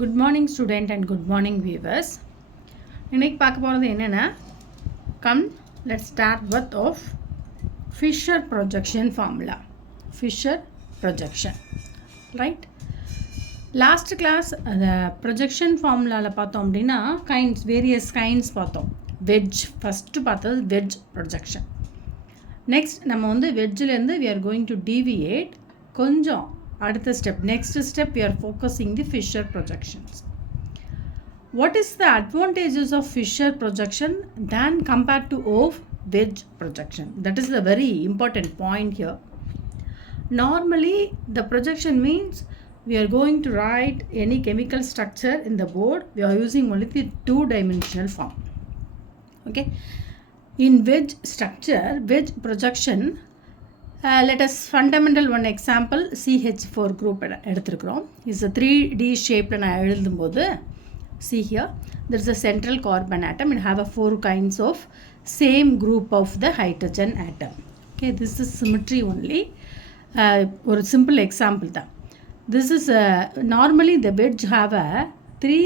Good morning student and good morning viewers. இன்னைக்கு பார்க்க போகிறது என்னன்னா, come let's start with of Fisher projection formula. Fisher projection, right? Last class the projection formula பார்த்தோம் அப்படின்னா various kinds பார்த்தோம். Wedge first பார்த்தது wedge projection. Next நம்ம வந்து wedgeல இருந்து we are going to deviate கொஞ்சம் அடுத்த step. Next step we are focusing the Fisher projections. What is the advantages of Fisher projection than compared to of wedge projection? That is the very important point here. Normally the projection means we are going to write any chemical structure in the board. We are using only the two-dimensional form. Okay. In wedge structure, wedge projection, let us fundamental one example CH4 group எடுத்துக்கிறோம். Is a 3D shape நான் எழுதும்போது see here there is a central carbon atom and have a 4 kinds of same group of the hydrogen atom. Okay, this is symmetry only. ஒரு simple example தான். This is normally the wedge have a 3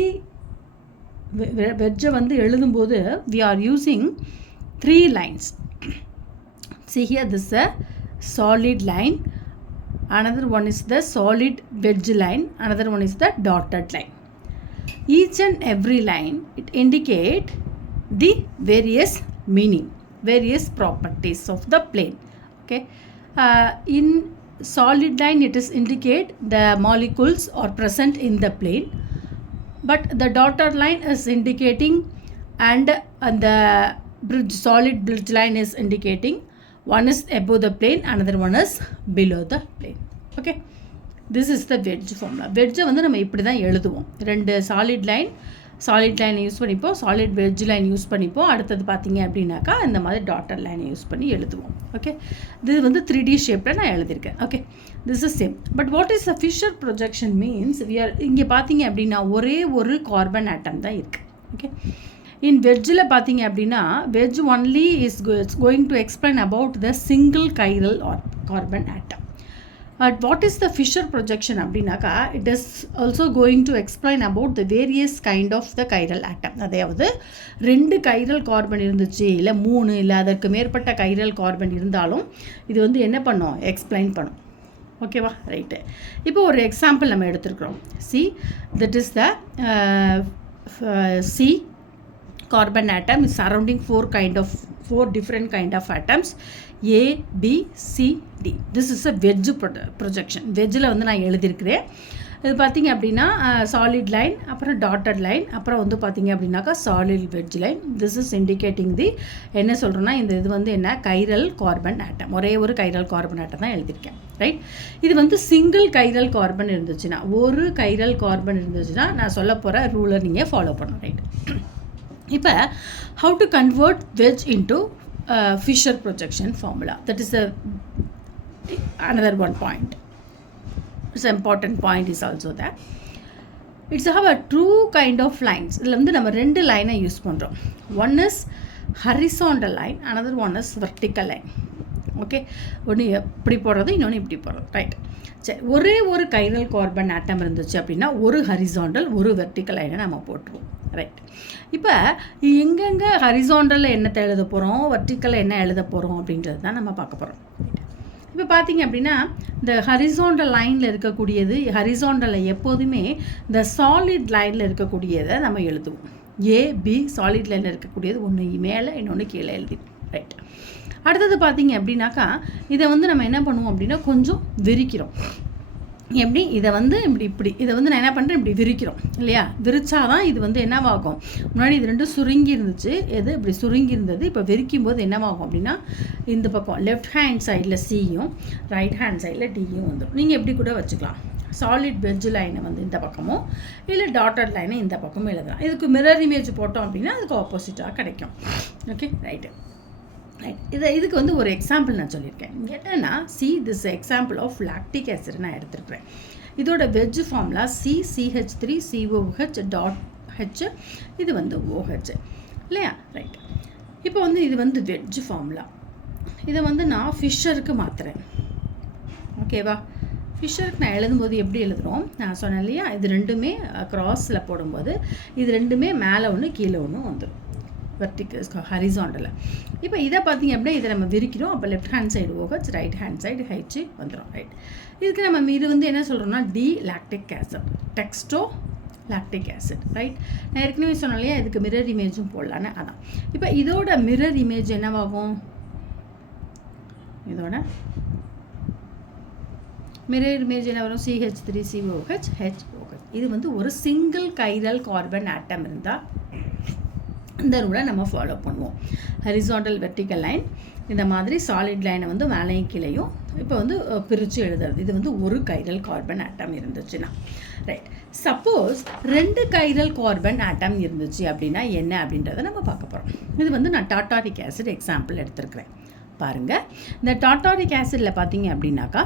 wedge வந்து எழுதும்போது we are using 3 lines. See here this is a solid line, another one is the solid wedge line, another one is the dotted line. Each and every line it indicate the various meaning, various properties of the plane. Okay, in solid line it is indicate the molecules are present in the plane, but the dotted line is indicating and the bridge solid bridge line is indicating one is above the plane, another one is below the plane. Okay, this is the wedge formula. Wedge வந்து நம்ம இப்படி தான் எழுதுவோம். ரெண்டு solid line use பண்ணிப்போம், solid wedge line use பண்ணிப்போம். அடுத்தது பார்த்தீங்க அப்படின்னாக்கா இந்த மாதிரி dotted line யூஸ் பண்ணி எழுதுவோம். ஓகே, இது வந்து 3D ஷேப்பில் நான் எழுதியிருக்கேன். Okay, this is same. But what is the Fisher projection means? இங்கே பார்த்தீங்க அப்படின்னா ஒரே ஒரு கார்பன் ஆட்டம் தான் இருக்குது. ஓகே, in wedgeல பார்த்தீங்க அப்படின்னா wedge only is going to explain about the single chiral or carbon atom. But what is the Fisher projection அப்படின்னாக்கா it is also going to explain about the various kind of the chiral atom. அதாவது ரெண்டு chiral carbon இருந்துச்சு இல்லை 3 இல்லை அதற்கு மேற்பட்ட chiral carbon இருந்தாலும் இது வந்து என்ன பண்ணும், எக்ஸ்பிளைன் பண்ணும். ஓகேவா, ரைட்டு. இப்போ ஒரு எக்ஸாம்பிள் நம்ம எடுத்துருக்குறோம். See that is the C carbon atom is surrounding 4 different kind of atoms A, B, C, D. This is a wedge projection. wedgeல வந்து நான் எழுதியிருக்கிறேன். இது பார்த்தீங்க அப்படின்னா solid line, அப்புறம் dotted line, அப்புறம் வந்து பார்த்தீங்க அப்படின்னாக்கா solid wedge line. This is indicating the என்ன சொல்கிறோன்னா இந்த இது வந்து என்ன கைரல் கார்பன் ஆட்டம், ஒரே ஒரு கைரல் கார்பன் ஆட்டம் தான் எழுதியிருக்கேன். ரைட், இது வந்து சிங்கிள் கைரல் கார்பன் இருந்துச்சுன்னா, ஒரு கைரல் கார்பன் இருந்துச்சுன்னா நான் சொல்ல போகிற ரூலை நீங்கள் ஃபாலோ பண்ணணும். ரைட், இப்போ how to convert wedge into Fisher projection formula, that is another one point. It's an important point is also that it's have a true kind of lines. இதில் வந்து நம்ம ரெண்டு லைனை யூஸ் பண்ணுறோம். one is horizontal line, another one is vertical line. Okay, ஒன்று இப்படி போடுறது, இன்னொன்று இப்படி போடுறது. ரைட், சரி. ஒரே ஒரு கைரல் கார்பன் ஆட்டம் இருந்துச்சு அப்படின்னா ஒரு ஹரிசாண்டல் ஒரு வெர்டிக்கல் லைனை நம்ம போட்டுருவோம். ரைட், இப்போ எங்கெங்கே ஹரிசாண்டலில் என்னத்தை எழுத போகிறோம், வெர்டிக்கலில் என்ன எழுத போகிறோம் அப்படின்றது தான் நம்ம பார்க்க போகிறோம். இப்போ பார்த்தீங்க அப்படின்னா இந்த ஹரிசாண்டல் லைனில் இருக்கக்கூடியது, ஹரிசாண்டலில் எப்போதுமே இந்த சாலிட் லைனில் இருக்கக்கூடியதை நம்ம எழுதுவோம். ஏபி சாலிட் லைனில் இருக்கக்கூடியது ஒன்று மேலே இன்னொன்று கீழே எழுதிடும். ரைட், அடுத்தது பார்த்தீங்க அப்படின்னாக்கா இதை வந்து நம்ம என்ன பண்ணுவோம் அப்படின்னா கொஞ்சம் விரிக்கிறோம். எப்படி இதை வந்து இப்படி இதை வந்து நான் என்ன பண்ணுறேன், இப்படி விரிக்கிறோம் இல்லையா, விரிச்சாதான் இது வந்து என்னவாகும், முன்னாடி இது ரெண்டும் சுருங்கி இருந்துச்சு, எது இப்படி சுருங்கி இருந்தது, இப்போ விரிக்கும் போது என்னவாகும் அப்படின்னா இந்த பக்கம் லெஃப்ட் ஹேண்ட் சைடில் சியும் ரைட் ஹேண்ட் சைடில் டியும் வந்துடும். நீங்கள் எப்படி கூட வச்சுக்கலாம், சாலிட் வெட்ஜ் லைனை வந்து இந்த பக்கமும் இல்லை டாட்டட் லைனை இந்த பக்கமும் எழுதலாம். இதுக்கு மிரர் இமேஜ் போட்டோம் அப்படின்னா அதுக்கு ஆப்போசிட்டாக கிடைக்கும். Okay, right. இதுக்கு வந்து ஒரு எக்ஸாம்பிள் நான் சொல்லியிருக்கேன். என்னன்னா see this example of lactic acid நான் எடுத்துருக்கிறேன். இதோட veg formula CCH3COH dot H, இது வந்து OH இல்லையா. ரைட், இப்போ வந்து இது வந்து வெஜ் ஃபார்முலா, இதை வந்து நான் ஃபிஷருக்கு மாற்றுறேன். ஓகேவா, ஃபிஷருக்கு நான் எழுதும்போது எப்படி எழுதுகிறோம், நான் சொன்னேன் இல்லையா, இது ரெண்டுமே க்ராஸில் போடும்போது இது ரெண்டுமே மேலே ஒன்று கீழே ஒன்று வந்துடும், வெர்டிக்கல் ஹரிசாண்டலில். இப்போ இதை பார்த்தீங்க அப்படின்னா இதை நம்ம விரிக்கிறோம். அப்போ left hand side OH, right hand side H வந்துடும். ரைட், இதுக்கு நம்ம இது வந்து என்ன சொல்கிறோம்னா D lactic acid, dextro lactic acid. Right, நான் ஏற்கனவே சொன்னேன் இல்லையா இதுக்கு மிரர் இமேஜும் போடலான்னு. அதான் இப்போ இதோட மிரர் இமேஜ் என்னவாகும், இதோட மிரர் இமேஜ் என்ன வரும், CH3COOH HOH. இது வந்து ஒரு சிங்கிள் கைரல் கார்பன் ஆட்டம் இருந்தால் இந்த ரூலை நம்ம ஃபாலோ பண்ணுவோம். ஹரிசாண்டல் வெர்டிக்கல் லைன் இந்த மாதிரி சாலிட் லைனை வந்து மேலையும் கீழையும் இப்போ வந்து பிரித்து எழுதுறது. இது வந்து ஒரு கைரல் கார்பன் ஆட்டம் இருந்துச்சுன்னா. Right, suppose 2 chiral carbon atom இருந்துச்சு அப்படின்னா என்ன அப்படின்றத நம்ம பார்க்க போகிறோம். இது வந்து நான் டாட்டாரிக் ஆசிட் எக்ஸாம்பிள் எடுத்துருக்கிறேன். பாருங்கள், இந்த டாட்டாரிக் ஆசிடில் பார்த்தீங்க அப்படின்னாக்கா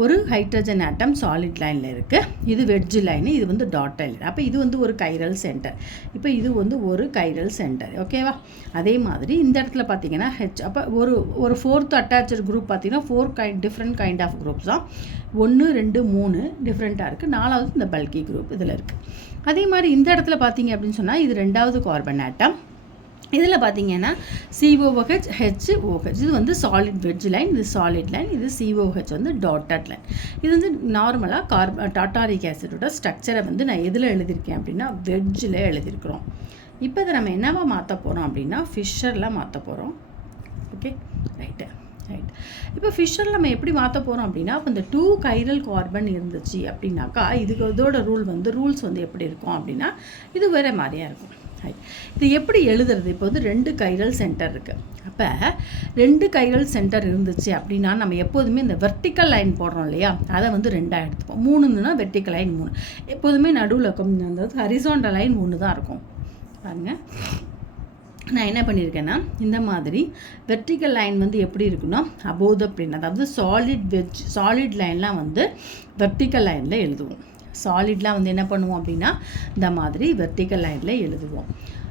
ஒரு ஹைட்ரஜன் ஆட்டம் சாலிட் லைனில் இருக்குது, இது வெட்ஜ் லைனு, இது வந்து டாட்டல் லைன். அப்போ இது வந்து ஒரு கைரல் சென்டர், இப்போ இது வந்து ஒரு கைரல் சென்டர். ஓகேவா, அதே மாதிரி இந்த இடத்துல பார்த்தீங்கன்னா H. அப்போ ஒரு ஃபோர்த் அட்டாச்சு குரூப் பார்த்தீங்கன்னா 4 டிஃப்ரெண்ட் கைண்ட் ஆஃப் குரூப்ஸ் தான். 1 2 3 டிஃப்ரெண்ட்டாக இருக்குது, 4வது இந்த பல்கி குரூப் இதில் இருக்குது. அதே மாதிரி இந்த இடத்துல பார்த்தீங்க அப்படின்னு சொன்னால் இது 2வது கார்பன் ஆட்டம். இதில் பார்த்தீங்கன்னா COOH HOH, இது வந்து சாலிட் வெட்ஜ் லைன், இது சாலிட் லைன், இது COOH வந்து டாட்டட் லைன். இது வந்து நார்மலாக டாட்டாரிக் ஆசிடோட ஸ்ட்ரக்சரை வந்து நான் எதில் எழுதியிருக்கேன் அப்படின்னா வெட்ஜில் எழுதியிருக்கிறோம். இப்போ இதை நம்ம என்னவா மாற்ற போகிறோம் அப்படின்னா ஃபிஷரில் மாற்ற போகிறோம். Okay, right. இப்போ ஃபிஷரில் நம்ம எப்படி மாற்ற போகிறோம் அப்படின்னா, இப்போ இந்த 2 கைரல் கார்பன் இருந்துச்சு அப்படின்னாக்கா இதோட ரூல்ஸ் வந்து எப்படி இருக்கும் அப்படின்னா இது வேறு மாதிரியாக இருக்கும். இது எப்படி எழுதுறது, இப்போ வந்து 2 கைரல் சென்டர் இருக்குது. அப்போ 2 கைரல் சென்டர் இருந்துச்சு அப்படின்னா நம்ம எப்போதுமே இந்த வெர்டிக்கல் லைன் போடுறோம் இல்லையா, அதை வந்து 2ஆக எடுத்துப்போம். 3ன்னா வெர்டிக்கல் லைன் 3, எப்போதுமே நடுவில் அந்த ஹரிசாண்டல் லைன் 1 தான் இருக்கும். பாருங்கள், நான் என்ன பண்ணியிருக்கேன்னா இந்த மாதிரி வெர்டிக்கல் லைன் வந்து எப்படி இருக்குன்னா அபோவ் த பிளேன், அதாவது சாலிட் லைன்லாம் வந்து வெர்டிக்கல் லைனில் எழுதுவோம். சாலிட்லாம் வந்து என்ன பண்ணுவோம் அப்படின்னா இந்த மாதிரி வெர்டிக்கல் லைனில் எழுதுவோம்.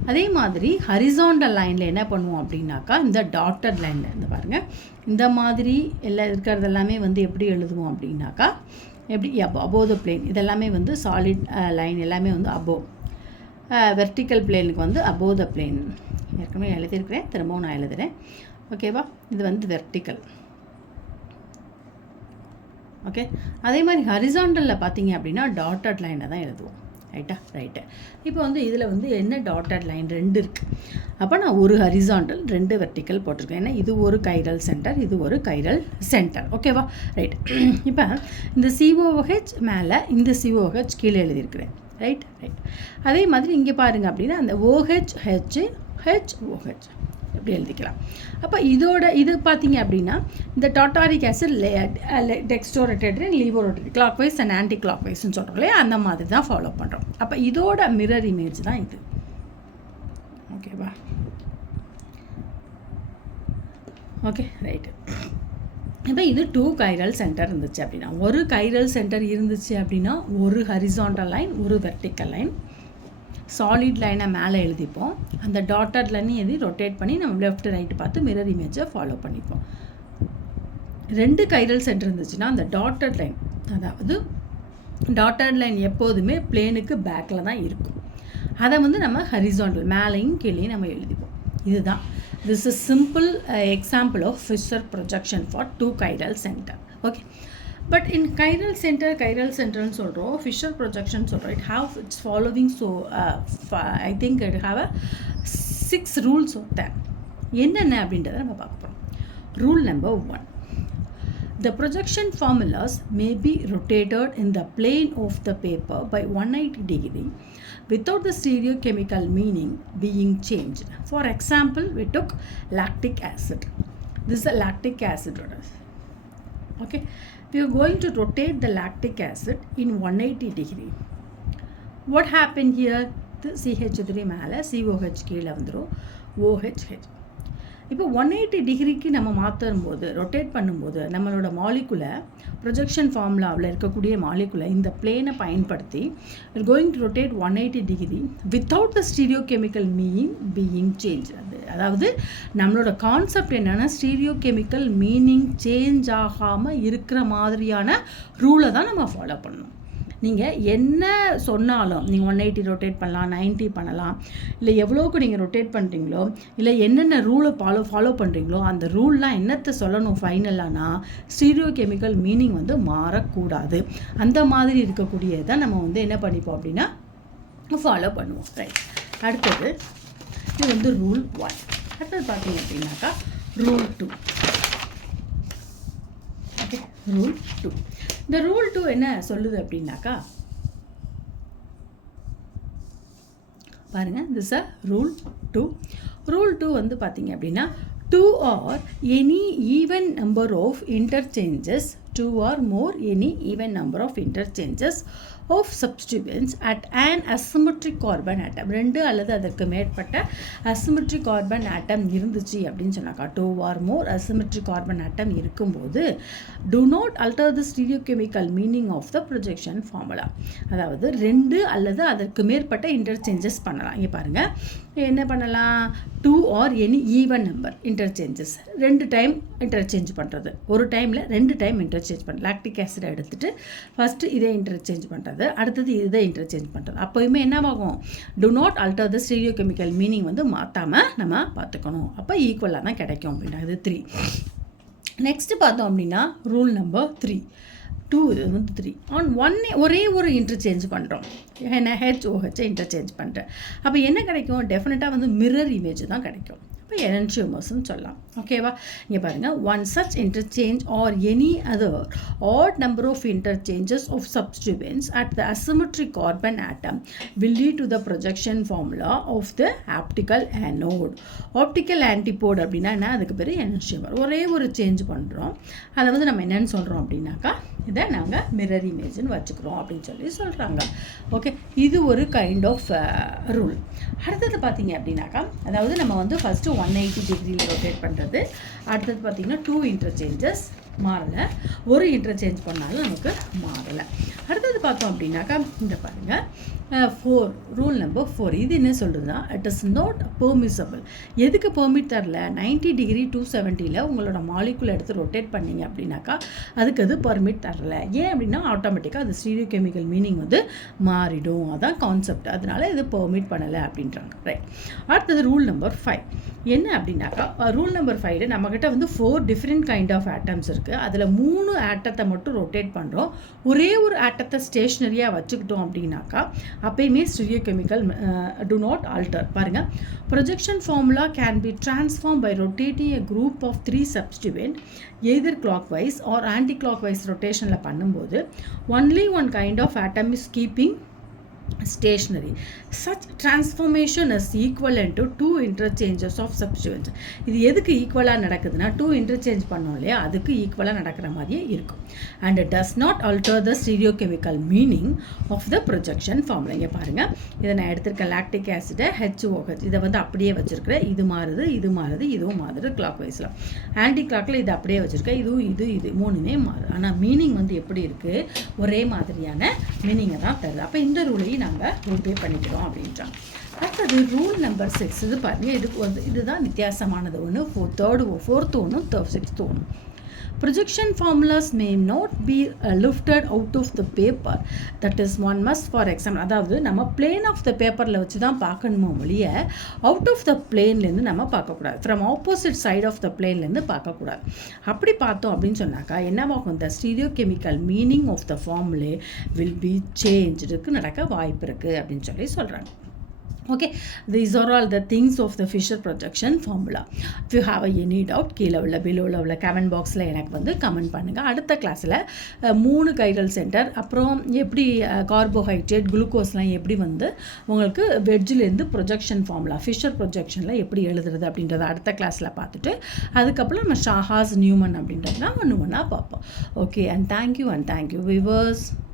அதே மாதிரி ஹரிசாண்டல் லைனில் என்ன பண்ணுவோம் அப்படின்னாக்கா இந்த டாட்டட் லைனில் இந்த பாருங்கள் இந்த மாதிரி எல்லாம் இருக்கிறது எல்லாமே வந்து எப்படி எழுதுவோம் அப்படின்னாக்கா எப்படி அபோவ் த பிளேன், இதெல்லாமே வந்து சாலிட் லைன் எல்லாமே வந்து அபோவ், வெர்டிக்கல் பிளேனுக்கு வந்து அபோவ் த பிளேன். ஏற்கனவே எழுதியிருக்கிறேன், திரும்பவும் நான் எழுதுகிறேன். ஓகேவா, இது வந்து வெர்டிக்கல். ஓகே, அதே மாதிரி ஹரிசாண்டலில் பார்த்தீங்க அப்படின்னா டாட்டட் லைனை தான் எழுதுவோம். ரைட்டு. இப்போ வந்து இதில் வந்து என்ன டாட்டட் லைன் 2 இருக்குது. அப்போ நான் ஒரு ஹரிசாண்டல் 2 வெர்டிக்கல் போட்டிருக்கேன். ஏன்னா இது ஒரு கைரல் சென்டர், இது ஒரு கைரல் சென்டர். ஓகேவா, ரைட். இப்போ இந்த COOH மேலே இந்த COOH கீழே எழுதியிருக்கிறேன். ரைட். அதே மாதிரி இங்கே பாருங்கள் அப்படின்னா அந்த OH HOH எப்படி எழுதிக்கலாம். அப்போ இது பார்த்தீங்க அப்படின்னா இந்த tartaric acid dextrorotatory, laevorotatory, clockwise and anti clock வைஸ்ன்னு சொல்கிறோம் இல்லையா, அந்த மாதிரி தான் ஃபாலோ பண்ணுறோம். அப்போ இதோட மிரர் இமேஜ் தான் இது. ஓகேவா, ஓகே, ரைட்டு. இப்போ இது 2 கைரல் சென்டர் இருந்துச்சு அப்படின்னா, ஒரு கைரல் சென்டர் இருந்துச்சு அப்படின்னா ஒரு ஹரிசாண்டல் லைன், ஒரு வெர்டிக்கல் லைன், சாலிட் லைனை மேலே எழுதிப்போம். அந்த டாட்டட் லைனையும் எழுதி ரொட்டேட் பண்ணி நம்ம லெஃப்ட் ரைட்டு பார்த்து மிரர் இமேஜை ஃபாலோ பண்ணிப்போம். 2 கைரல் சென்டர் இருந்துச்சுன்னா அந்த டாட்டட் லைன், அதாவது டாட்டட் லைன் எப்போதுமே பிளேனுக்கு பேக்கில் தான் இருக்கும். அதை வந்து நம்ம ஹரிசாண்டல் மேலேயும் கீழேயும் நம்ம எழுதிப்போம். இதுதான் this is simple example of Fisher projection for 2 chiral center. Okay, but in chiral center ன்னு சொல்கிறோம், Fisher projection சொல்கிறோம், it's following. So I think it have a 6 rules of that. என்னென்ன அப்படின்றத நம்ம பார்க்க போகிறோம். Rule number 1, the projection formulas may be rotated in the plane of the paper by 180 degree without the stereochemical meaning being changed. For example, we took lactic acid. This is a lactic acid. Okay, we are going to rotate the lactic acid in 180 degree. What happened here? The CH3 மேலே COH கீழே வந்துடும், OH. இப்போ 180 டிகிரிக்கு நம்ம மாற்றும் போது rotate பண்ணும்போது நம்மளோட மாலிகுலை ப்ரொஜெக்ஷன் ஃபார்முலாவில் இருக்கக்கூடிய மாலிகுலை இந்த பிளேனை பயன்படுத்தி going to rotate 180 degree without the stereo chemical being change. அதாவது நம்மளோட கான்செப்ட் என்னென்னா ஸ்டீரியோ கெமிக்கல் மீனிங் சேஞ்ச் ஆகாமல் இருக்கிற மாதிரியான ரூலை தான் நம்ம ஃபாலோ பண்ணணும். நீங்கள் என்ன சொன்னாலும் நீங்கள் 180 ரொட்டேட் பண்ணலாம், 90 பண்ணலாம், இல்லை எவ்வளோக்கு நீங்கள் ரொட்டேட் பண்ணுறீங்களோ, இல்லை என்னென்ன ரூலை ஃபாலோ பண்ணுறீங்களோ அந்த ரூல்லாம் என்னத்தை சொல்லணும் ஃபைனலானா ஸ்டீரியோ கெமிக்கல் மீனிங் வந்து மாறக்கூடாது. அந்த மாதிரி இருக்கக்கூடியதை நம்ம வந்து என்ன பண்ணிப்போம் அப்படின்னா ஃபாலோ பண்ணுவோம். ரைட். அடுத்தது இது வந்து ரூல் 1. அடுத்தது பார்த்தீங்க அப்படின்னாக்கா ரூல் 2. Okay, rule 2. இந்த ரூல் 2 என்ன சொல்லுது அப்படின்னாக்கா பாருங்கள், திஸ் அ ரூல் 2. ரூல் 2 வந்து பார்த்தீங்க அப்படின்னா 2 or any even number of interchanges, 2 or more any even number of interchanges of substituents at an asymmetric carbon atom. 2 அல்லது அதற்கு மேற்பட்ட asymmetric carbon atom இருந்துச்சு அப்படின்னு சொன்னாக்கா 2 or more asymmetric carbon atom இருக்கும்போது do not alter the stereochemical meaning of the projection formula. அதாவது 2 அல்லது அதற்கு மேற்பட்ட interchanges பண்ணலாம். இங்கே பாருங்கள், என்ன பண்ணலாம், 2 or any even number interchanges, 2 time interchange பண்ணுறது, ஒரு டைமில் 2 டைம் இன்டர்சேஞ்ச் பண்ணுறது. லாக்டிக் ஆசிட் எடுத்துகிட்டு ஃபஸ்ட்டு இதே இன்டர்சேஞ்ச் பண்ணுறது, அடுத்தது இதை இன்டர்சேஞ்ச் பண்ணுறது. அப்போயுமே என்னவாகும், to not அல்டர் the stereo chemical meaning வந்து மாற்றாமல் நம்ம பார்த்துக்கணும். அப்போ ஈக்குவலாக தான் கிடைக்கும் அப்படின்னா இது 3. நெக்ஸ்ட்டு பார்த்தோம் அப்படின்னா ரூல் நம்பர் 3. 2 இது வந்து 3 ஆன் 1 ஒரே ஒரு இன்டர்சேஞ்ச் பண்ணுறோம், என்ன HOH இன்டர்சேஞ்ச் பண்ணுறேன். அப்போ என்ன கிடைக்கும், டெஃபினட்டாக வந்து மிரர் இமேஜ் தான் கிடைக்கும். இப்போ enantiomers-னு சொல்லலாம். ஓகேவா, இங்கே பாருங்கள், one such interchange or any other odd number of interchanges of substituents at the asymmetric carbon atom will lead to the projection formula of the optical anode. Optical antipode அப்படின்னா என்ன, அதுக்கு பேர் enantiomer. ஒரே ஒரு சேஞ்ச் பண்ணுறோம், அதை வந்து நம்ம என்னென்னு சொல்கிறோம் அப்படின்னாக்கா இதை நாங்கள் மிரர் இமேஜ்னு வச்சுக்கிறோம் அப்படின்னு சொல்கிறாங்க. ஓகே, இது ஒரு கைண்ட் ஆஃப் ரூல். அடுத்தது பார்த்தீங்க அப்படின்னாக்கா, அதாவது நம்ம வந்து ஃபஸ்ட்டு 180 டிகிரியில் ரொட்டேட் பண்ணுறது, அடுத்தது பார்த்திங்கன்னா 2 இன்டர்சேஞ்சஸ் மாறலை, ஒரு இன்டர்சேஞ்ச் பண்ணாலும் நமக்கு மாறலை. அடுத்தது பார்த்தோம் அப்படின்னாக்கா இந்த பாருங்கள் 4, ரூல் நம்பர் 4. இது என்ன சொல்கிறதுனா, இட் இஸ் நாட் பெர்மிசபிள். எதுக்கு பெர்மிட் தரல, 90 டிகிரி 270 உங்களோட மாலிகுலை எடுத்து ரொட்டேட் பண்ணிங்க அப்படின்னாக்கா அதுக்கு அது பெர்மிட் தரல. ஏன் அப்படின்னா ஆட்டோமேட்டிக்காக அது ஸ்டீரியோ கெமிக்கல் மீனிங் வந்து மாறிடும், அதான் கான்செப்ட், அதனால இது பெர்மிட் பண்ணலை அப்படின்றாங்க. ரைட். அடுத்தது ரூல் நம்பர் 5 என்ன அப்படின்னாக்கா, ரூல் நம்பர் 5 நம்மக்கிட்ட வந்து 4 டிஃப்ரெண்ட் கைண்ட் ஆஃப் ஆட்டம்ஸ் இருக்குது. அதில் 3 ஆட்டத்தை மட்டும் ரொட்டேட் பண்ணுறோம், ஒரே ஒரு ஆட்டத்தை ஸ்டேஷ்னரியாக வச்சுக்கிட்டோம் அப்படின்னாக்கா அப்பயுமே stereochemical do not alter. பாருங்கள், projection formula can be transform by rotating a group of 3 substituent either clockwise or anticlockwise ரொட்டேஷனில் பண்ணும்போது only one kind of atom is keeping stationary. Such transformation is equivalent to 2 interchanges of substituents. இது எதுக்கு ஈக்குவலாக நடக்குதுன்னா 2 interchange பண்ணோம் இல்லையா, அதுக்கு ஈக்குவலாக நடக்கிற மாதிரியே இருக்கும். and it does not alter the stereochemical meaning of the projection formula. இங்கே பாருங்கள், இதை நான் எடுத்திருக்கேன் லாக்டிக் ஆசிடை HOH, இதை வந்து அப்படியே வச்சுருக்கிறேன், இது மாறுது இது மாறுது இதுவும் மாறுது கிளாக் வைஸில். ஆன்டி கிளாக்கில் இதை அப்படியே வச்சுருக்கேன், இதுவும் இது மூணுமே மாறுது, ஆனால் மீனிங் வந்து எப்படி இருக்குது, ஒரே மாதிரியான மீனிங்கை தான் தருது. அப்போ இந்த ரூலையும் நாங்கள் ரூல்பே பண்ணிக்கிறோம் அப்படின்றாங்க. அடுத்தது ரூல் நம்பர் 6. இது பாருங்கள், இதுக்கு வந்து இதுதான் வித்தியாசமானது ஒன்று, ஃபோர்த்து ஒன்று, 6th ஒன்று. Projection formulas may not be lifted out of the paper. That is one must for example. அதாவது நம்ம plane of the paperல வச்சு தான் பார்க்கணுமோ ஒழிய out of the planeலேருந்து நம்ம பார்க்கக்கூடாது, from opposite side of the planeலேருந்து பார்க்கக்கூடாது. அப்படி பார்த்தோம் அப்படின்னு சொன்னாக்கா என்னவாகும், the stereochemical meaning of the formula will be changed, நடக்க வாய்ப்பு இருக்குது அப்படின்னு சொல்கிறாங்க. Okay, these are all the things of the Fisher projection formula. If you have any doubt, கீழே உள்ள below உள்ள கமெண்ட் பாக்ஸில் எனக்கு வந்து கமெண்ட் பண்ணுங்கள். அடுத்த கிளாஸில் 3 கைரல் சென்டர், அப்புறம் எப்படி கார்போஹைட்ரேட் குளுக்கோஸ்லாம் எப்படி வந்து உங்களுக்கு வெஜ்ஜிலேருந்து ப்ரொஜெக்ஷன் ஃபார்முலா ஃபிஷர் ப்ரொஜெக்ஷனில் எப்படி எழுதுறது அப்படின்றத அடுத்த கிளாஸில் பார்த்துட்டு அதுக்கப்புறம் நம்ம ஷாஹாஸ் நியூமன் அப்படின்றதுலாம் ஒன்று ஒன்றா பார்ப்போம். Okay, and thank you viewers.